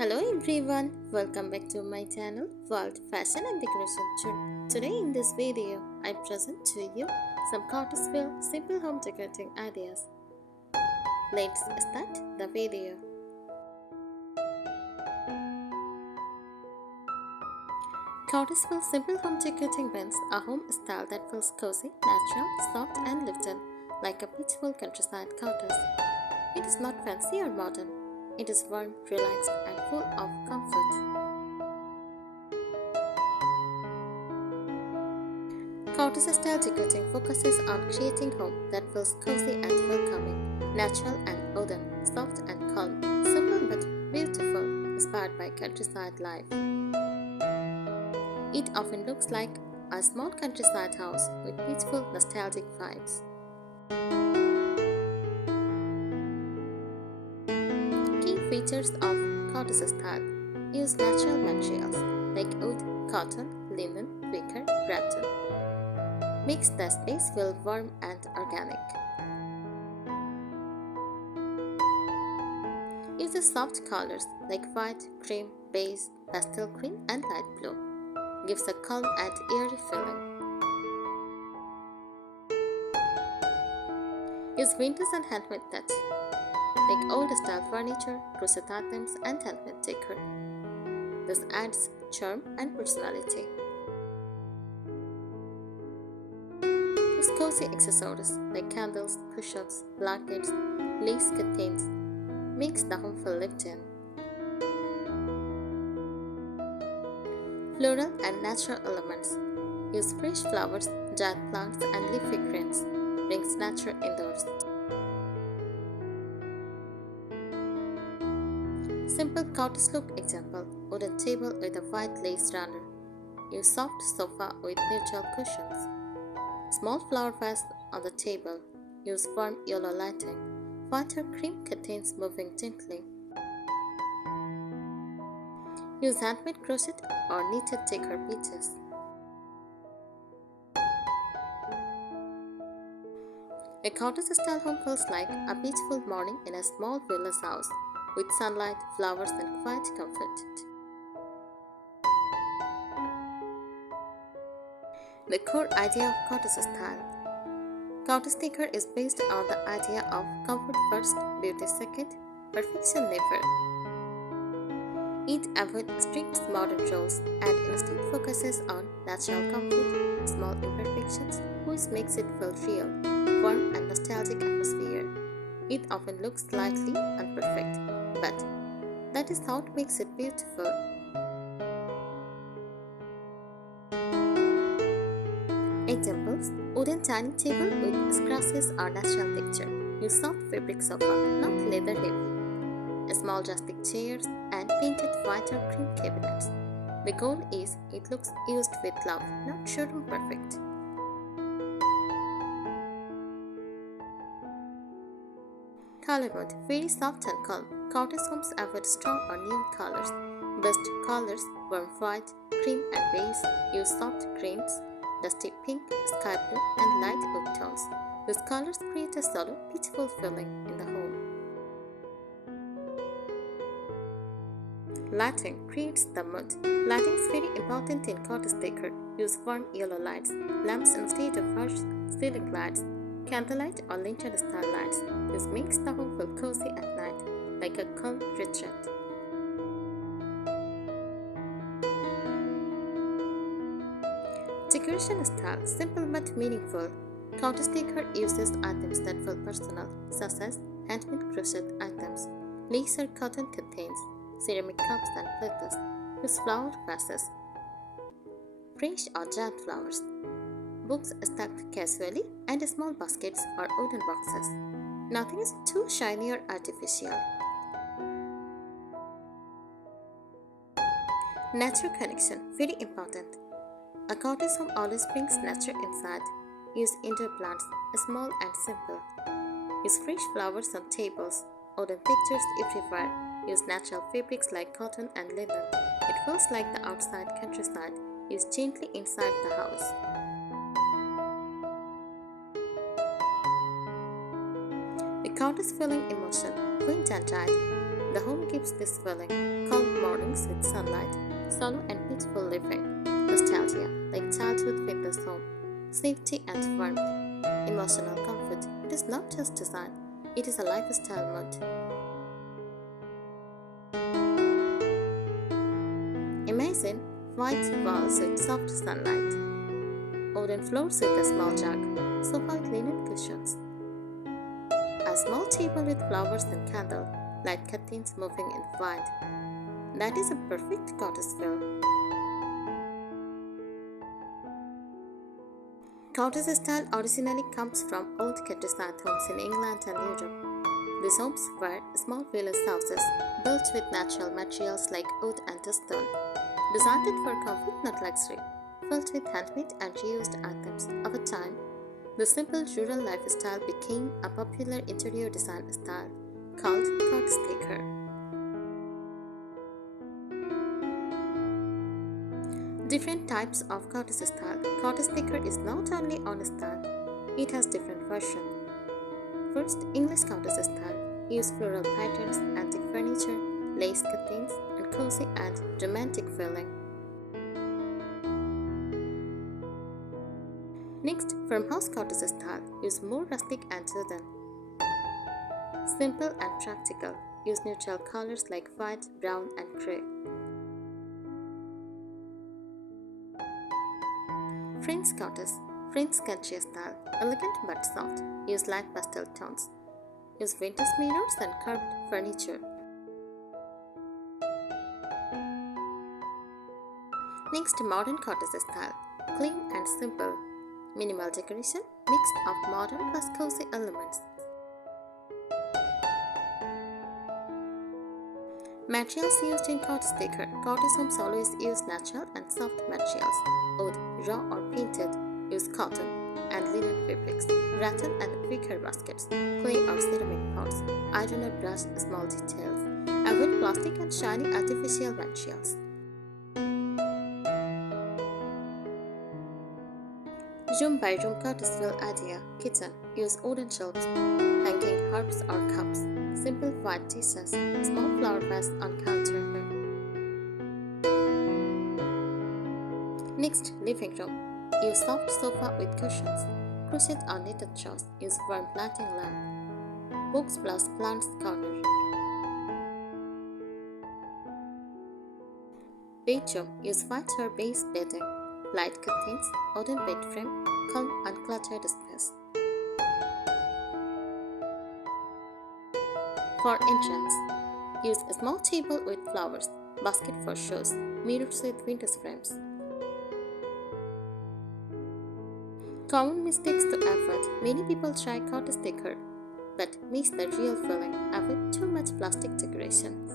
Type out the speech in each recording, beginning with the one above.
Hello everyone, welcome back to my channel World Fashion and Decoration. Today in this video, I present to you some Cottagecore simple home decorating ideas. Let's start the video. Cottagecore simple home decorating blends a home style that feels cozy, natural, soft and lived in, like a peaceful countryside cottage. It is not fancy or modern. It is warm, relaxed and full of comfort. Cottage style decorating focuses on creating home that feels cozy and welcoming, natural and wooden, soft and calm, simple but beautiful, inspired by countryside life. It often looks like a small countryside house with peaceful, nostalgic vibes. Key features of cottage style: use natural materials like wood, cotton, linen, wicker, rattan. Makes the space feel warm and organic. Uses soft colors like white, cream, beige, pastel green and light blue. Gives a calm and airy feeling. Use vintage and handmade touch like old style furniture, crochet items and handmade decor. This adds charm and personality. Use cozy accessories like candles, cushions, blankets, lace curtains. Makes the home feel lived in. Floral and natural elements. Use fresh flowers, giant plants and leafy greens. Brings nature indoors. Simple cottage look example: wooden table with a white lace runner. Use soft sofa with neutral cushions. Small flower vase on the table. Use warm yellow lighting. White or cream curtains moving gently. Use handmade crochet or knitted decor pieces. A cottage-style home feels like a peaceful morning in a small village house, with sunlight, flowers and quiet comfort. The core idea of cottage style. Cottage decor is based on the idea of comfort first, beauty second, perfection never. It avoids strict modern rules and instead focuses on natural comfort, small imperfections, which makes it feel real, warm and nostalgic atmosphere. It often looks slightly imperfect, but that is how it makes it beautiful. Examples: wooden dining table with scratches or natural texture. Use soft fabric sofa, not leather heavy. Small rustic chairs and painted white or cream cabinets. The goal is it looks used with love, not showroom perfect. Color mode: very soft and calm. Cottage homes avoid strong or neon colors. Best colors: warm white, cream and beige. Use soft greens, dusty pink, sky blue and light wood tones. These colors create a solo, peaceful feeling in the home. Lighting creates the mood. Lighting is very important in cottage decor. Use warm yellow lights, lamps instead of harsh ceiling lights, candlelight or lantern style lights. This makes the home feel cozy at night, like a calm retreat. Decoration style: simple but meaningful. Cottage decor uses items that feel personal, such as handmade crochet items, lace or cotton curtains, ceramic cups and platters. Use flower vases, fresh or giant flowers, books stacked casually, and small baskets or wooden boxes. Nothing is too shiny or artificial. Nature connection: very important. A cottage home always brings nature inside. Use indoor plants, small and simple. Use fresh flowers on tables, wooden pictures everywhere. Use natural fabrics like cotton and linen. It feels like the outside countryside is gently inside the house. The cottage feeling emotion: clean and dry. The home gives this feeling: calm mornings with sunlight, solo and peaceful living, nostalgia like childhood Winter's home, safety and warmth, emotional comfort. It is not just design, it is a lifestyle mood. Imagine white walls with soft sunlight, wooden floors with a small jug, sofa with linen cushions, a small table with flowers and candle, light curtains moving in the wind. That is a perfect cottage feel. Cottage style originally comes from old countryside homes in England and Europe. These homes were small village houses built with natural materials like wood and stone, designed for comfort, not luxury, filled with handmade and reused items. Over time, the simple rural lifestyle became a popular interior design style called cottage decor. Different types of cottage style. Cottage decor is not only on style, it has different versions. First, English cottage style. Use floral patterns, antique furniture, lace curtains, and cozy and romantic feeling. Next, farmhouse cottage style. Use more rustic and wooden. Simple and practical. Use neutral colors like white, brown, and grey. French cottage. French country style. Elegant but soft. Use light pastel tones. Use vintage mirrors and carved furniture. Next, modern cottage style. Clean and simple. Minimal decoration, mix of modern plus cozy elements. Materials used in cottage decor. Cottage homes always use natural and soft materials. Wood, raw or painted. Use cotton and linen fabrics, rattan and wicker baskets, clay or ceramic pots. Iron or brush small details. Avoid plastic and shiny artificial materials. Room by room cottage feel idea. Kitchen. Use wooden shelves, hanging herbs or cups, simple white dishes, small flower vase on counter. Next, living room. Use soft sofa with cushions, crochet or knitted chairs. Use warm lighting lamp. Books plus plants corner. Bedroom. Use white or beige bedding, light curtains, wooden bed frame, calm uncluttered space. For entrance, use a small table with flowers, basket for shows, mirrors with vintage frames. Common mistakes to avoid. Many people try cottage decor, but miss the real feeling. Avoid too much plastic decoration.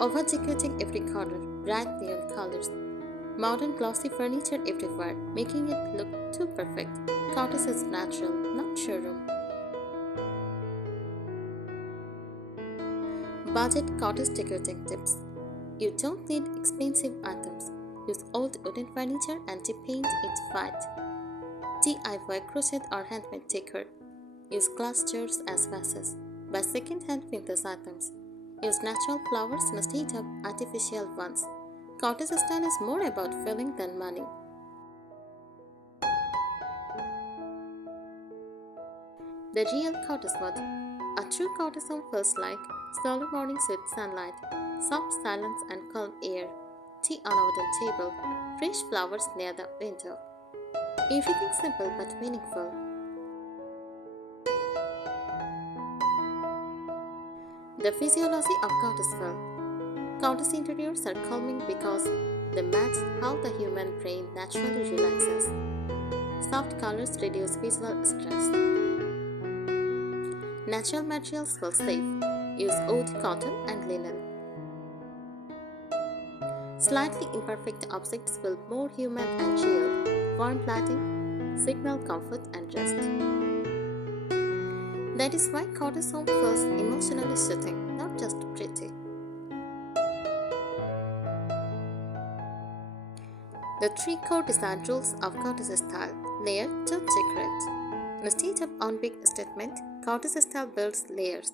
Over decorating every corner, bright neon colors, modern glossy furniture everywhere, making it look too perfect. Cottage is natural, not showroom. Budget cottage decorating tips. You don't need expensive items. Use old wooden furniture and paint it white. DIY crochet or handmade decor. Use glass jars as vases. Buy second-hand vintage items. Use natural flowers instead of artificial ones. Cottage style is more about feeling than money. The real cottage mood. A true cottage home feels like solo mornings with sunlight, soft silence and calm air, tea on a wooden table, fresh flowers near the window. Everything simple but meaningful. The physiology of cottage feel. Cottage interiors are calming because they match how the human brain naturally relaxes. Soft colors reduce visual stress. Natural materials feel safe. Use wood, cotton, and linen. Slightly imperfect objects feel more human and real. Warm lighting signal comfort and rest. That is why cottage home feels emotionally soothing, not just pretty. The 3 core design rules of cottage style. Layer to decorate. Instead of one big statement, cottage style builds layers.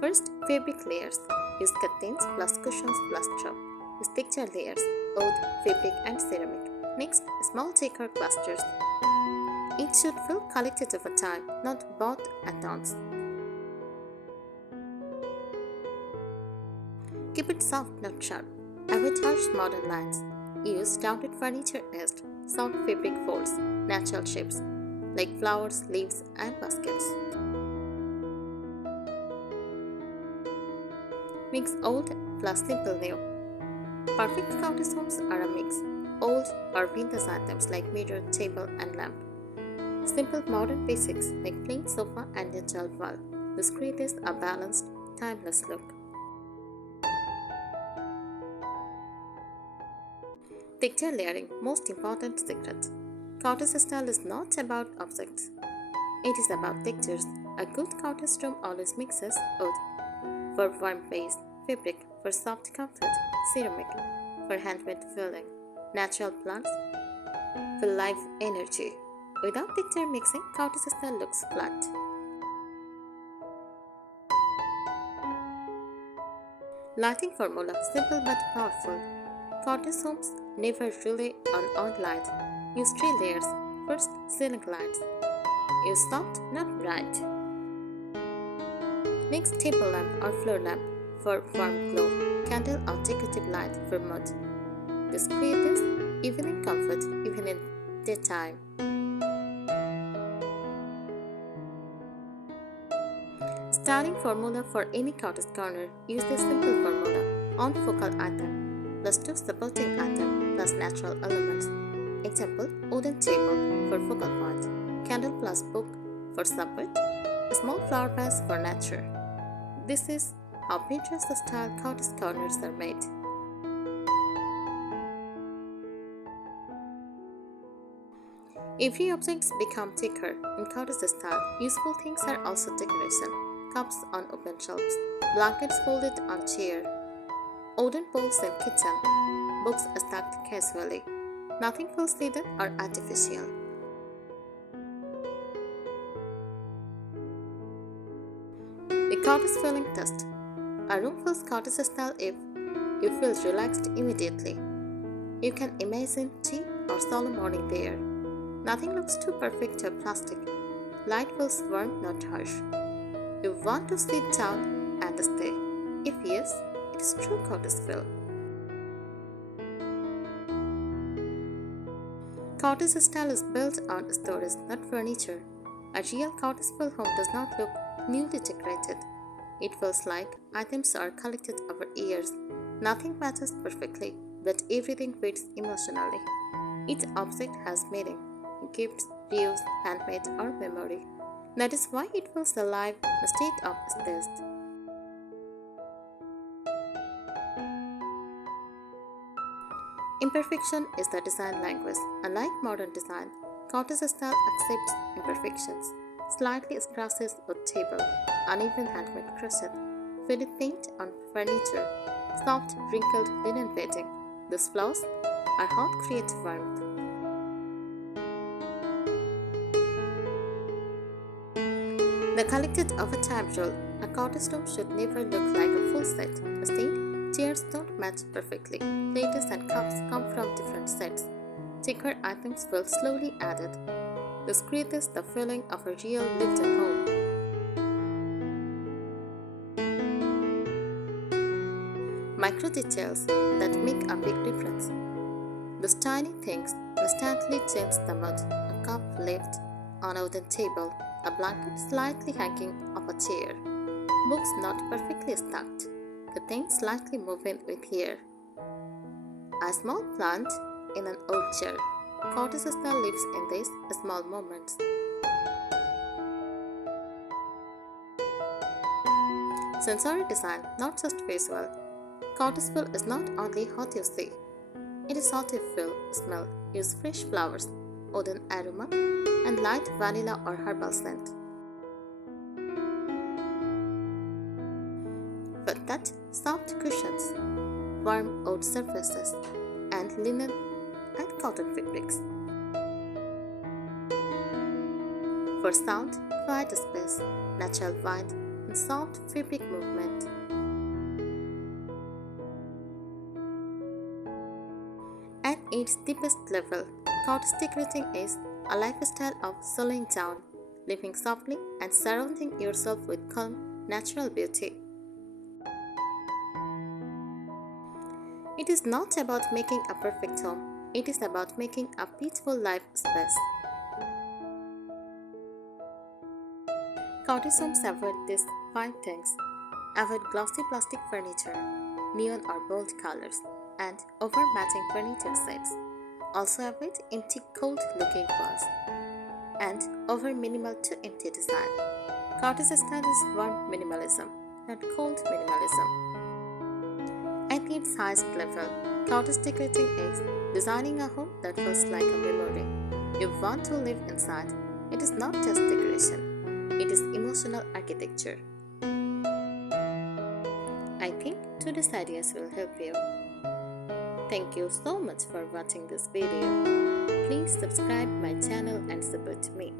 First, fabric layers. Use curtains plus cushions plus straw. Use texture layers, wood, fabric and ceramic. Next, small decor clusters. Each should feel collected over time, not bought at once. Keep it soft, not sharp. Avoid harsh modern lines. Use rounded furniture nest, soft fabric folds, natural shapes like flowers, leaves, and baskets. Mix old plus simple new. Perfect cottage homes are a mix. Old or vintage items like mirror, table, and lamp. Simple modern basics like plain sofa and a gel wall. This creates a balanced, timeless look. Texture layering, most important secret. Cottage style is not about objects. It is about textures. A good cottage room always mixes wood for warm base, fabric for soft comfort, ceramic for handmade feeling, natural plants for life energy. Without texture mixing, cottage style looks flat. Lighting formula, simple but powerful. Cottage homes never rely on odd light. Use three layers. First, ceiling lights. Use soft, not bright. Next, table lamp or floor lamp for warm glow. Candle or decorative light for mood. This creates evening comfort even in daytime. Styling formula for any cottage corner. Use this simple formula. On focal item plus two supporting items plus natural elements. Example, wooden table for focal point, candle plus book for support, a small flower vase for nature. This is how Pinterest style cottage corners are made. Every objects become thicker in cottage style. Useful things are also decoration. Cups on open shelves, blankets folded on chair, wooden bowls in kitchen, books stacked casually. Nothing feels hidden or artificial. The cottage feeling test. A room feels cottage style if you feel relaxed immediately. You can imagine tea or solo morning there. Nothing looks too perfect or plastic. Light feels warm, not harsh. You want to sit down and stay. If yes, it is true cottage feel. Cottage style is built on storage, not furniture. A real cottage feel home does not look newly decorated. It feels like items are collected over years. Nothing matches perfectly, but everything fits emotionally. Each object has meaning, gifts, views, handmade, or memory. That is why it feels alive in a state of taste. Imperfection is the design language. Unlike modern design, cottage style accepts imperfections. Slightly scratches on table, uneven handmade crochet, faded paint on furniture, soft wrinkled linen bedding. These flaws are how to create warmth. The collected over time rule. A cottage room should never look like a full set. Instead, chairs don't match perfectly. Plates and cups come from different sets. Decor items will slowly added. This creates the feeling of a real lived-in home. Micro details that make a big difference. These tiny things instantly change the mood. A cup left on a wooden table, a blanket slightly hanging off a chair, books not perfectly stacked, curtains slightly moving with hair, a small plant in an old chair. Cottage style lives in these small moments. Sensory design, not just visual. Cottage feel is not only what you see, it is what you feel, smell. Use fresh flowers, wooden aroma, and light vanilla or herbal scent. But touch soft cushions, warm wood surfaces, and linen and cotton fabrics. For sound, quiet space, natural wind, and soft fabric movement. At its deepest level, cottage decorating is a lifestyle of slowing down, living softly, and surrounding yourself with calm, natural beauty. It is not about making a perfect home, it is about making a peaceful life space. Cottage homes avoid these 5 things. Avoid glossy plastic furniture, neon or bold colors, and over-matching furniture sets. Also avoid empty, cold-looking walls and over-minimal to empty design. Cottage style is warm minimalism, not cold minimalism. At its highest level, cottage decorating is designing a home that feels like a memory. You want to live inside. It is not just decoration, it is emotional architecture. I think today's ideas will help you. Thank you so much for watching this video. Please subscribe my channel and support me.